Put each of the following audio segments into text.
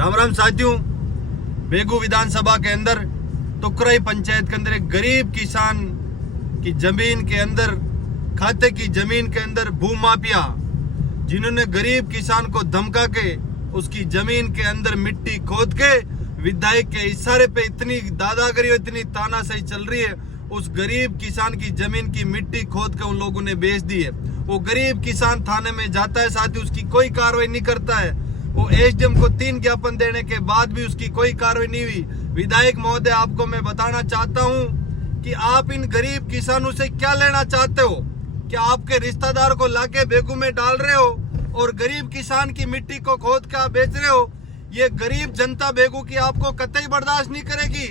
राम राम साथियों, बेगू विधानसभा के अंदर टुकराई पंचायत के अंदर एक गरीब किसान की जमीन के अंदर, खाते की जमीन के अंदर भूमाफिया जिन्होंने गरीब किसान को धमका के उसकी जमीन के अंदर मिट्टी खोद के विधायक के इशारे पे इतनी दादागिरी, इतनी तानाशाही चल रही है। उस गरीब किसान की जमीन की मिट्टी खोद के उन लोगों ने बेच दी है। वो गरीब किसान थाने में जाता है, साथ ही उसकी कोई कार्रवाई नहीं करता है। वो एसडीएम को 3 ज्ञापन देने के बाद भी उसकी कोई कार्रवाई नहीं हुई। विधायक महोदय, आपको मैं बताना चाहता हूं कि आप इन गरीब किसानों से क्या लेना चाहते हो? क्या आपके रिश्तेदार को लाके बेगू में डाल रहे हो और गरीब किसान की मिट्टी को खोद के आप बेच रहे हो? ये गरीब जनता बेगू की आपको कतई बर्दाश्त नहीं करेगी।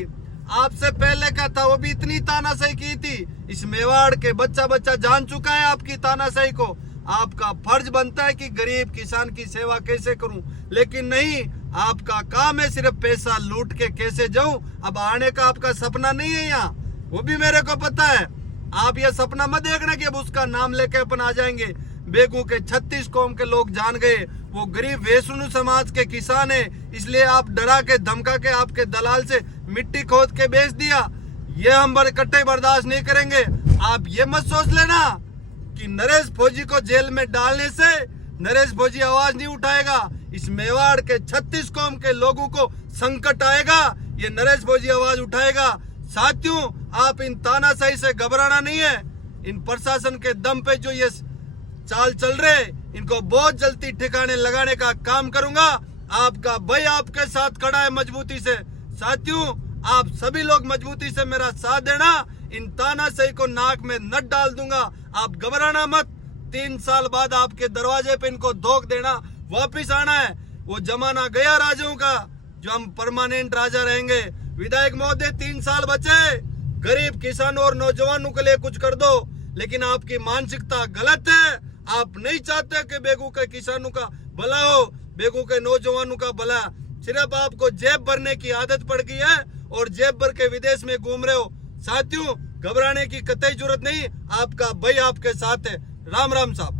आपसे पहले क्या था, वो भी इतनी तानाशाही की थी। इस मेवाड़ के बच्चा जान चुका है आपकी तानाशाही को। आपका फर्ज बनता है कि गरीब किसान की सेवा कैसे करूं, लेकिन नहीं, आपका काम है सिर्फ पैसा लूट के कैसे जाऊं। अब आने का आपका सपना नहीं है यहाँ, वो भी मेरे को पता है। आप ये सपना मत देखना कि अब उसका नाम लेके अपन आ जाएंगे। बेगू के 36 कौम के लोग जान गए वो गरीब वैष्णु समाज के किसान है, इसलिए आप डरा के धमका के आपके दलाल से मिट्टी खोद के बेच दिया। ये हम कट्टे बर्दाश्त नहीं करेंगे। आप ये मत सोच लेना कि नरेश फौजी को जेल में डालने से नरेश फौजी आवाज नहीं उठाएगा। इस मेवाड़ के 36 कौम के लोगों को संकट आएगा, ये नरेश फौजी आवाज उठाएगा। साथियों, आप इन तानाशाही से घबराना नहीं है। इन प्रशासन के दम पे जो ये चाल चल रहे, इनको बहुत जल्दी ठिकाने लगाने का काम करूंगा। आपका भाई आपके साथ खड़ा है मजबूती से। साथियों, आप सभी लोग मजबूती से मेरा साथ देना। इन तानाशाही को नाक में नट डाल दूंगा। आप घबराना मत। 3 साल बाद आपके दरवाजे पे इनको धोख देना, वापिस आना है। वो जमाना गया राजाओं का, जो हम परमानेंट राजा रहेंगे। विधायक महोदय, 3 साल बचे, गरीब किसानों और नौजवानों के लिए कुछ कर दो। लेकिन आपकी मानसिकता गलत है। आप नहीं चाहते कि बेगू के किसानों का भला हो, बेगू के नौजवानों का भला। सिर्फ आपको जेब भरने की आदत पड़ गई है और जेब भर के विदेश में घूम रहे हो। साथियों, घबराने की कतई जरूरत नहीं, आपका भाई आपके साथ है। राम राम साहब।